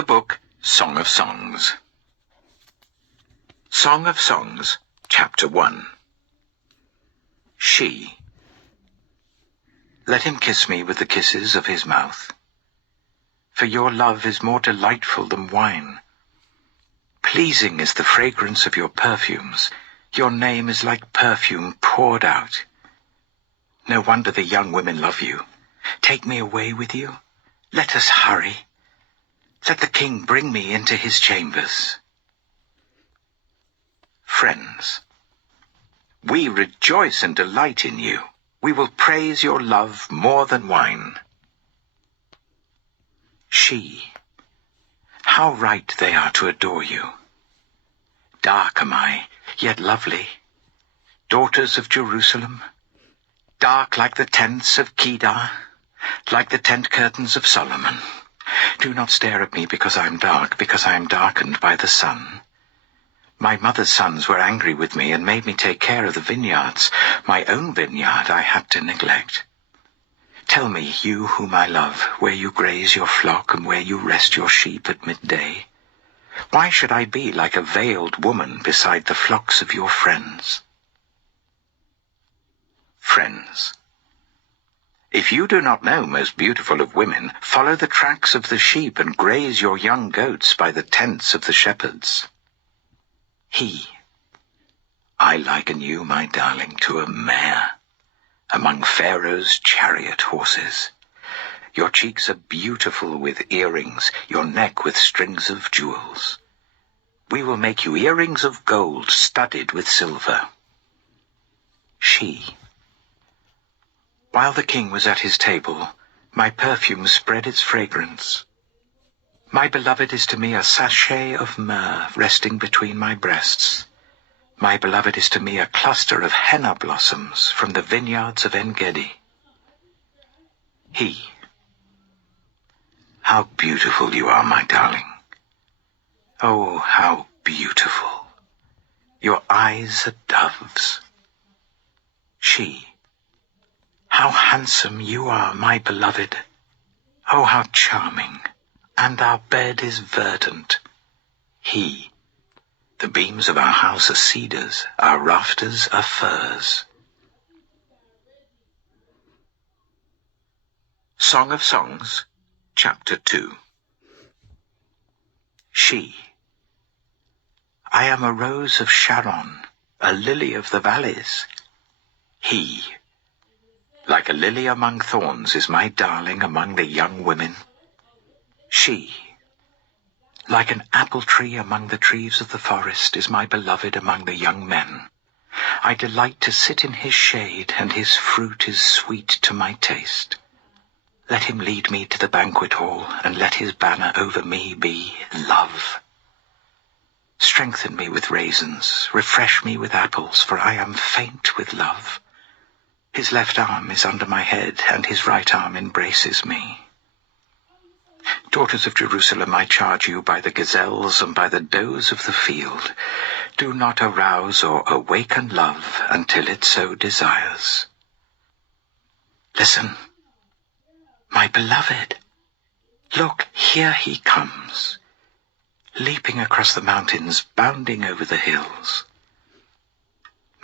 The book Song of Songs. Song of Songs, Chapter 1. She. Let him kiss me with the kisses of his mouth, for your love is more delightful than wine. Pleasing is the fragrance of your perfumes. Your name is like perfume poured out. No wonder the young women love you. Take me away with you. Let us hurry. Let the king bring me into his chambers. Friends. We rejoice and delight in you. We will praise your love more than wine. She. How right they are to adore you. Dark am I, yet lovely. Daughters of Jerusalem, dark like the tents of Kedar, like the tent curtains of Solomon. Do not stare at me because I am dark, because I am darkened by the sun. My mother's sons were angry with me and made me take care of the vineyards. My own vineyard I had to neglect. Tell me, you whom I love, where you graze your flock and where you rest your sheep at midday. Why should I be like a veiled woman beside the flocks of your friends? Friends. If you do not know, most beautiful of women, follow the tracks of the sheep and graze your young goats by the tents of the shepherds. He. I liken you, my darling, to a mare among Pharaoh's chariot horses. Your cheeks are beautiful with earrings, your neck with strings of jewels. We will make you earrings of gold studded with silver. She. While the king was at his table, my perfume spread its fragrance. My beloved is to me a sachet of myrrh resting between my breasts. My beloved is to me a cluster of henna blossoms from the vineyards of En-Gedi. He. How beautiful you are, my darling. Oh, how beautiful. Your eyes are doves. She. How handsome you are, my beloved. Oh, how charming. And our bed is verdant. He. The beams of our house are cedars, our rafters are firs. Song of Songs, Chapter 2. She. I am a rose of Sharon, a lily of the valleys. He. Like a lily among thorns is my darling among the young women. She. Like an apple tree among the trees of the forest is my beloved among the young men. I delight to sit in his shade, and his fruit is sweet to my taste. Let him lead me to the banquet hall, and let his banner over me be love. Strengthen me with raisins, refresh me with apples, for I am faint with love. His left arm is under my head, and his right arm embraces me. Daughters of Jerusalem, I charge you by the gazelles and by the does of the field, do not arouse or awaken love until it so desires. Listen, my beloved. Look, here he comes, leaping across the mountains, bounding over the hills.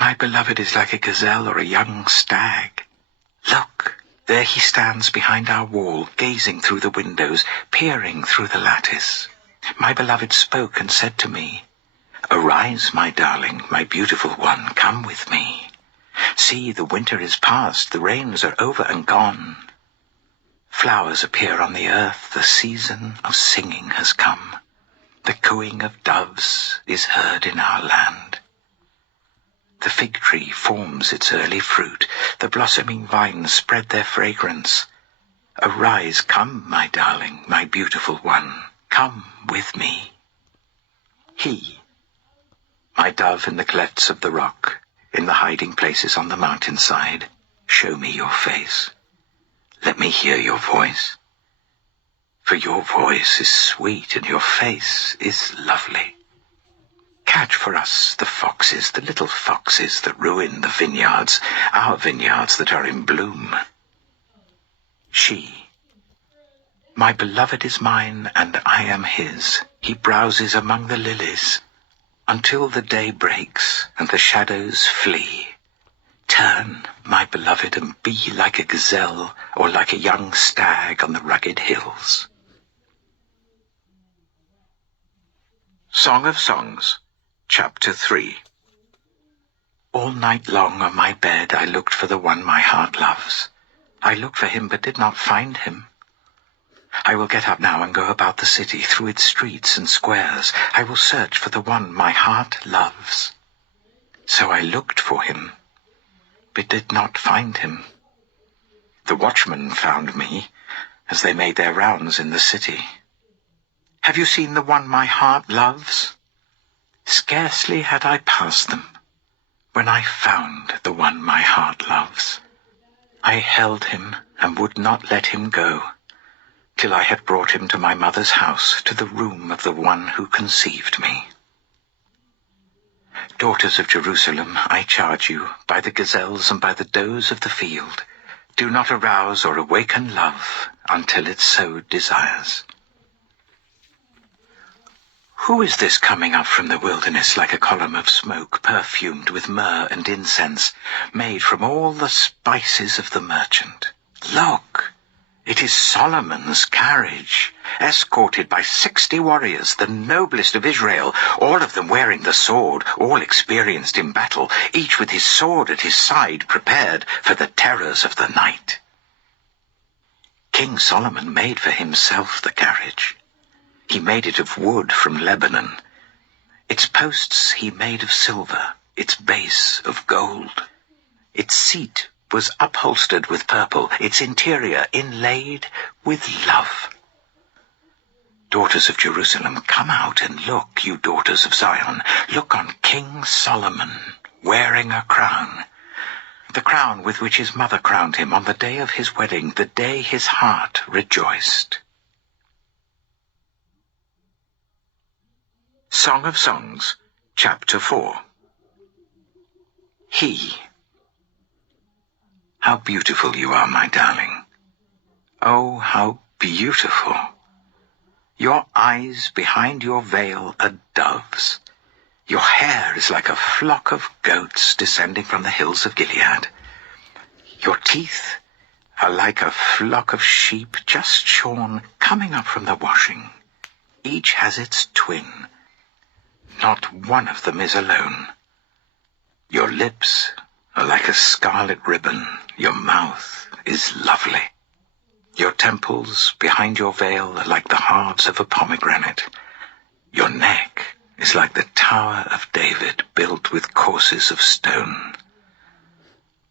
My beloved is like a gazelle or a young stag. Look, there he stands behind our wall, gazing through the windows, peering through the lattice. My beloved spoke and said to me, Arise, my darling, my beautiful one, come with me. See, the winter is past, the rains are over and gone. Flowers appear on the earth, the season of singing has come. The cooing of doves is heard in our land. The fig tree forms its early fruit, the blossoming vines spread their fragrance. Arise, come, my darling, my beautiful one, come with me. He. My dove in the clefts of the rock, in the hiding places on the mountainside, show me your face. Let me hear your voice. For your voice is sweet and your face is lovely. Catch for us the foxes, the little foxes that ruin the vineyards, our vineyards that are in bloom. She. My beloved is mine, and I am his. He browses among the lilies, until the day breaks and the shadows flee. Turn, my beloved, and be like a gazelle, or like a young stag on the rugged hills. Song of Songs, Chapter 3. All night long on my bed I looked for the one my heart loves. I looked for him but did not find him. I will get up now and go about the city, through its streets and squares. I will search for the one my heart loves. So I looked for him, but did not find him. The watchmen found me as they made their rounds in the city. Have you seen the one my heart loves? Scarcely had I passed them when I found the one my heart loves. I held him and would not let him go, till I had brought him to my mother's house, to the room of the one who conceived me. Daughters of Jerusalem, I charge you, by the gazelles and by the does of the field, do not arouse or awaken love until it so desires. Who is this coming up from the wilderness like a column of smoke, perfumed with myrrh and incense, made from all the spices of the merchant? Look! It is Solomon's carriage, escorted by 60 warriors, the noblest of Israel, all of them wearing the sword, all experienced in battle, each with his sword at his side, prepared for the terrors of the night. King Solomon made for himself the carriage. He made it of wood from Lebanon. Its posts he made of silver, its base of gold. Its seat was upholstered with purple, its interior inlaid with love. Daughters of Jerusalem, come out and look, you daughters of Zion. Look on King Solomon, wearing a crown, the crown with which his mother crowned him on the day of his wedding, the day his heart rejoiced. Song of Songs, Chapter 4. He. How beautiful you are, my darling. Oh, how beautiful. Your eyes behind your veil are doves. Your hair is like a flock of goats descending from the hills of Gilead. Your teeth are like a flock of sheep just shorn, coming up from the washing. Each has its twin. Not one of them is alone. Your lips are like a scarlet ribbon. Your mouth is lovely. Your temples behind your veil are like the halves of a pomegranate. Your neck is like the Tower of David, built with courses of stone.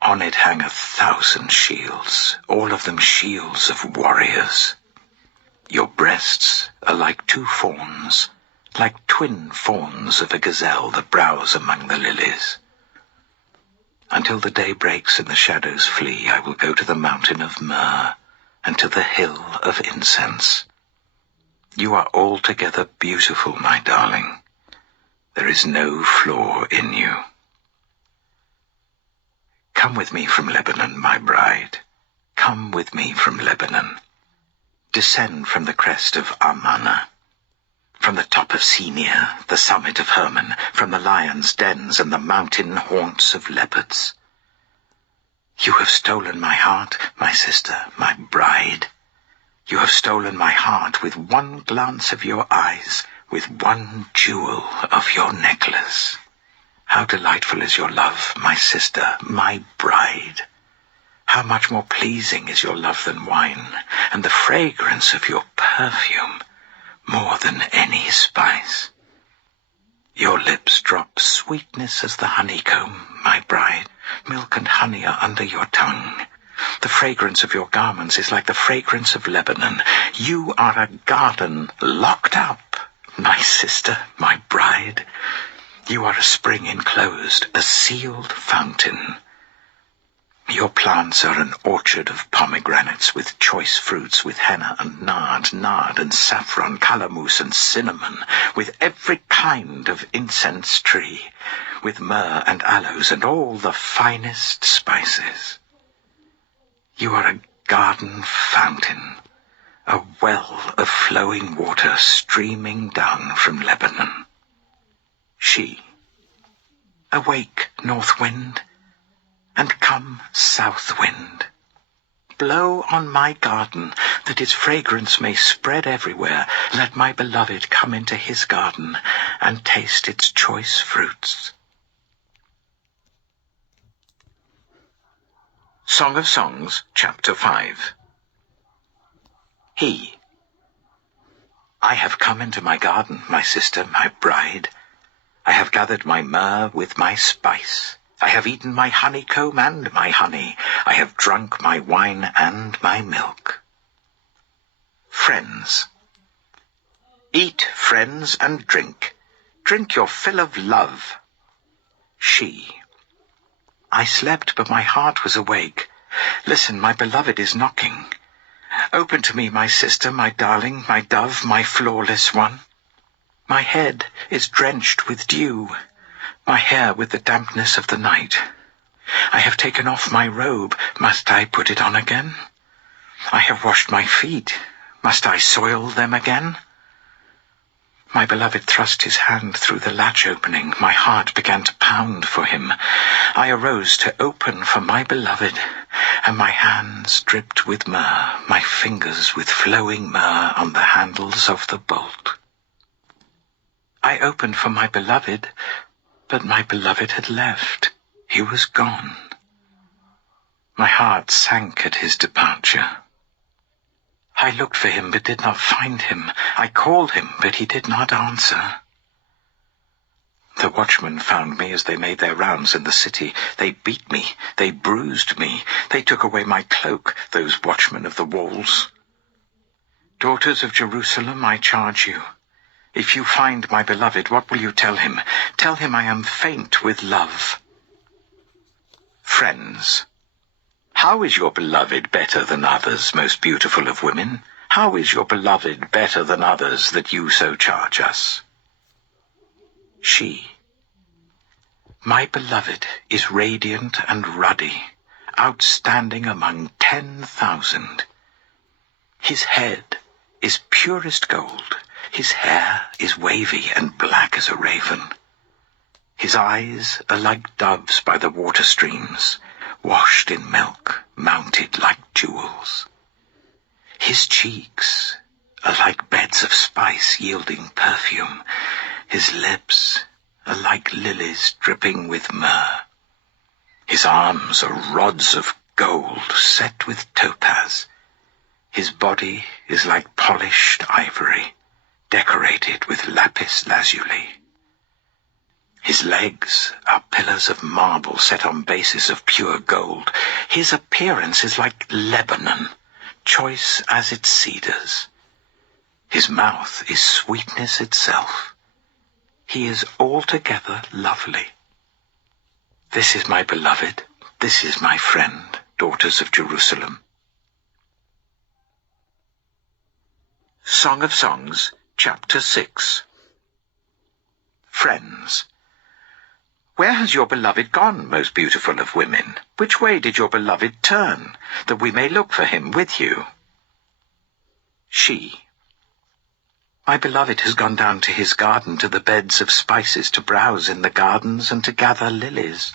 On it hang 1,000 shields, all of them shields of warriors. Your breasts are like 2 fawns, like twin fawns of a gazelle that browse among the lilies. Until the day breaks and the shadows flee, I will go to the mountain of myrrh and to the hill of incense. You are altogether beautiful, my darling. There is no flaw in you. Come with me from Lebanon, my bride. Come with me from Lebanon. Descend from the crest of Amana, from the top of Senir, the summit of Hermon, from the lions' dens and the mountain haunts of leopards. You have stolen my heart, my sister, my bride. You have stolen my heart with one glance of your eyes, with one jewel of your necklace. How delightful is your love, my sister, my bride. How much more pleasing is your love than wine, and the fragrance of your perfume more than any spice. Your lips drop sweetness as the honeycomb, my bride. Milk and honey are under your tongue. The fragrance of your garments is like the fragrance of Lebanon. You are a garden locked up, my sister, my bride. You are a spring enclosed, a sealed fountain. Your plants are an orchard of pomegranates with choice fruits, with henna and nard and saffron, calamus and cinnamon, with every kind of incense tree, with myrrh and aloes and all the finest spices. You are a garden fountain, a well of flowing water streaming down from Lebanon. She, awake, north wind, and come, south wind. Blow on my garden, that its fragrance may spread everywhere. Let my beloved come into his garden and taste its choice fruits. Song of Songs, Chapter 5. He. I have come into my garden, my sister, my bride. I have gathered my myrrh with my spice. I have eaten my honeycomb and my honey. I have drunk my wine and my milk. Friends. Eat, friends, and drink. Drink your fill of love. She. I slept, but my heart was awake. Listen, my beloved is knocking. Open to me, my sister, my darling, my dove, my flawless one. My head is drenched with dew, my hair with the dampness of the night. I have taken off my robe. Must I put it on again? I have washed my feet. Must I soil them again? My beloved thrust his hand through the latch opening. My heart began to pound for him. I arose to open for my beloved, and my hands dripped with myrrh, my fingers with flowing myrrh on the handles of the bolt. I opened for my beloved, but my beloved had left. He was gone. My heart sank at his departure. I looked for him, but did not find him. I called him, but he did not answer. The watchmen found me as they made their rounds in the city. They beat me. They bruised me. They took away my cloak, those watchmen of the walls. Daughters of Jerusalem, I charge you, if you find my beloved, what will you tell him? Tell him I am faint with love. Friends. How is your beloved better than others, most beautiful of women? How is your beloved better than others, that you so charge us? She. My beloved is radiant and ruddy, outstanding among 10,000. His head is purest gold. His hair is wavy and black as a raven. His eyes are like doves by the water streams, washed in milk, mounted like jewels. His cheeks are like beds of spice yielding perfume. His lips are like lilies dripping with myrrh. His arms are rods of gold set with topaz. His body is like polished ivory, decorated with lapis lazuli. His legs are pillars of marble set on bases of pure gold. His appearance is like Lebanon, choice as its cedars. His mouth is sweetness itself. He is altogether lovely. This is my beloved, this is my friend, daughters of Jerusalem. Song of Songs, Chapter 6. Friends. Where has your beloved gone, most beautiful of women? Which way did your beloved turn, that we may look for him with you? She. My beloved has gone down to his garden, to the beds of spices, to browse in the gardens and to gather lilies.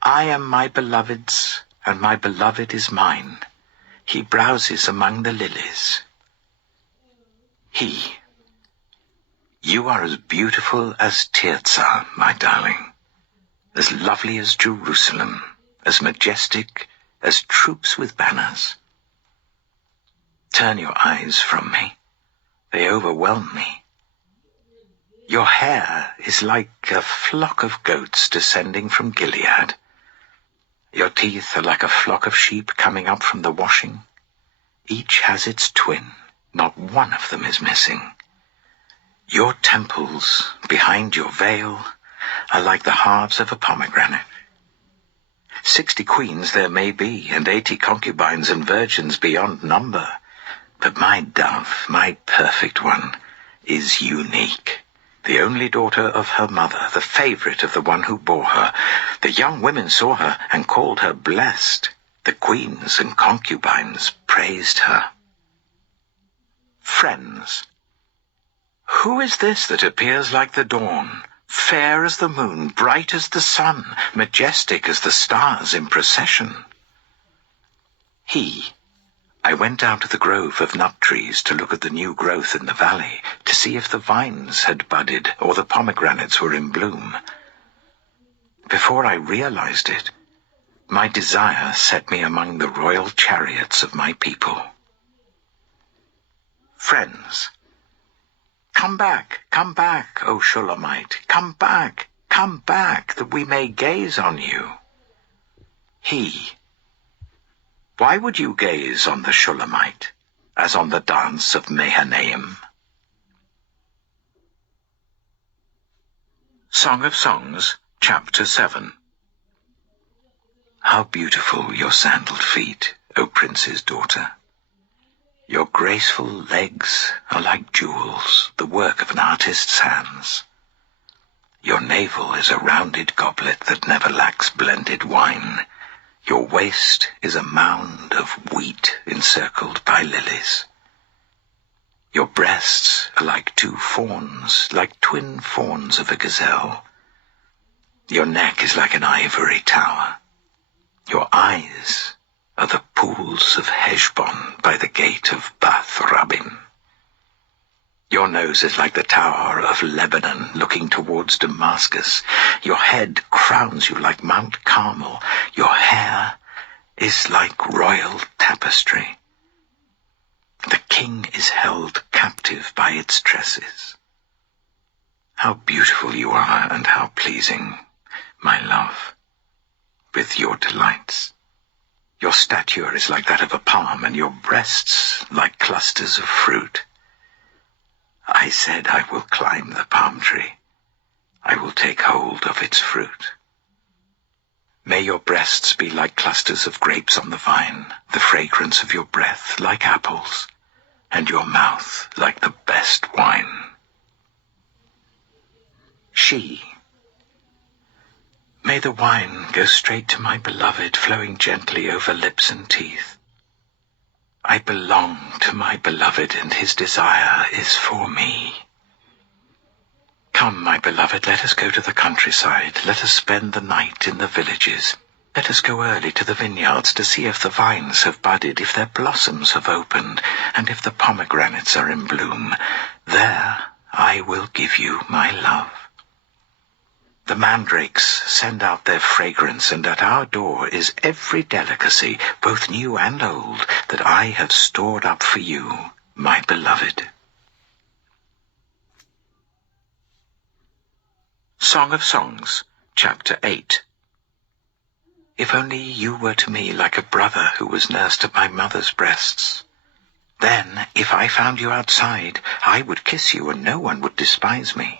I am my beloved's, and my beloved is mine. He browses among the lilies. He. You are as beautiful as Tirzah, my darling, as lovely as Jerusalem, as majestic as troops with banners. Turn your eyes from me. They overwhelm me. Your hair is like a flock of goats descending from Gilead. Your teeth are like a flock of sheep coming up from the washing. Each has its twin. Not one of them is missing. Your temples, behind your veil, are like the halves of a pomegranate. 60 queens there may be, and 80 concubines and virgins beyond number. But my dove, my perfect one, is unique. The only daughter of her mother, the favorite of the one who bore her. The young women saw her and called her blessed. The queens and concubines praised her. Friends. Who is this that appears like the dawn, fair as the moon, bright as the sun, majestic as the stars in procession? I went down to the grove of nut trees to look at the new growth in the valley, to see if the vines had budded or the pomegranates were in bloom. Before I realized it, my desire set me among the royal chariots of my people. Friends. Come back, O Shulamite, come back, that we may gaze on you. Why would you gaze on the Shulamite, as on the dance of Mahanaim? Song of Songs, Chapter 7. How beautiful your sandaled feet, O prince's daughter! Your graceful legs are like jewels, the work of an artist's hands. Your navel is a rounded goblet that never lacks blended wine. Your waist is a mound of wheat encircled by lilies. Your breasts are like two fawns, like twin fawns of a gazelle. Your neck is like an ivory tower. Your eyes are the pools of Heshbon by the gate of Bath Rabbim. Your nose is like the tower of Lebanon looking towards Damascus. Your head crowns you like Mount Carmel. Your hair is like royal tapestry. The king is held captive by its tresses. How beautiful you are and how pleasing, my love, with your delights. Your stature is like that of a palm, and your breasts like clusters of fruit. I said, I will climb the palm tree. I will take hold of its fruit. May your breasts be like clusters of grapes on the vine, the fragrance of your breath like apples, and your mouth like the best wine. May the wine go straight to my beloved, flowing gently over lips and teeth. I belong to my beloved, and his desire is for me. Come, my beloved, let us go to the countryside. Let us spend the night in the villages. Let us go early to the vineyards to see if the vines have budded, if their blossoms have opened, and if the pomegranates are in bloom. There I will give you my love. The mandrakes send out their fragrance, and at our door is every delicacy, both new and old, that I have stored up for you, my beloved. Song of Songs, Chapter 8. If only you were to me like a brother who was nursed at my mother's breasts. Then, if I found you outside, I would kiss you and no one would despise me.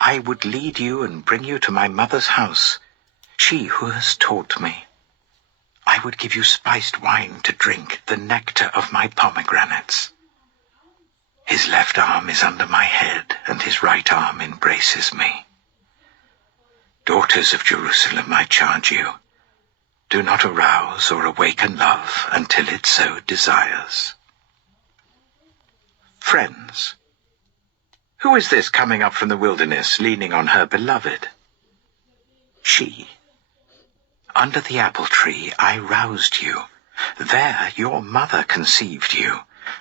I would lead you and bring you to my mother's house, she who has taught me. I would give you spiced wine to drink, the nectar of my pomegranates. His left arm is under my head, and his right arm embraces me. Daughters of Jerusalem, I charge you, do not arouse or awaken love until it so desires. Friends. Who is this coming up from the wilderness, leaning on her beloved? Under the apple tree I roused you. There your mother conceived you.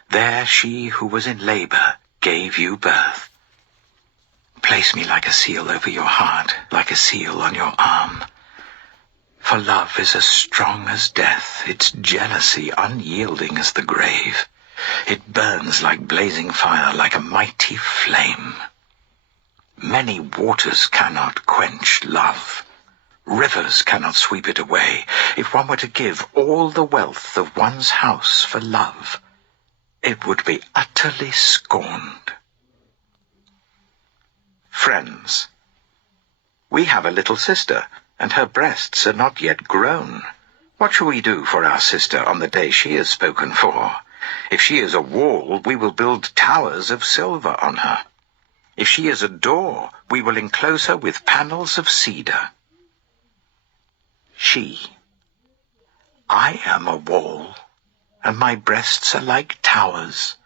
There she who was in labor gave you birth. Place me like a seal over your heart, like a seal on your arm. For love is as strong as death, its jealousy unyielding as the grave. It burns like blazing fire, like a mighty flame. Many waters cannot quench love. Rivers cannot sweep it away. If one were to give all the wealth of one's house for love, it would be utterly scorned. Friends. We have a little sister, and her breasts are not yet grown. What shall we do for our sister on the day she is spoken for? If she is a wall, we will build towers of silver on her. If she is a door, we will enclose her with panels of cedar. I am a wall, and my breasts are like towers.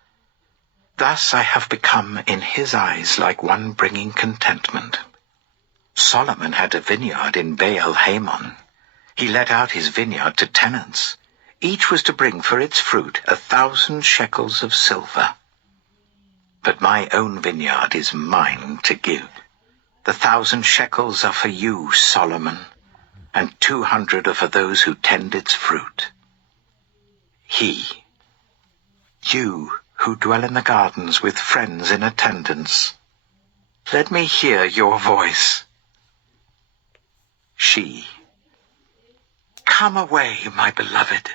Thus I have become in his eyes like one bringing contentment. Solomon had a vineyard in Baal Hamon. He let out his vineyard to tenants. Each was to bring for its fruit 1,000 shekels of silver. But my own vineyard is mine to give. The 1,000 shekels are for you, Solomon, and 200 are for those who tend its fruit. You who dwell in the gardens with friends in attendance, let me hear your voice. Come away, my beloved,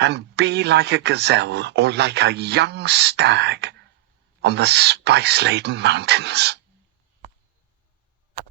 and be like a gazelle or like a young stag on the spice-laden mountains.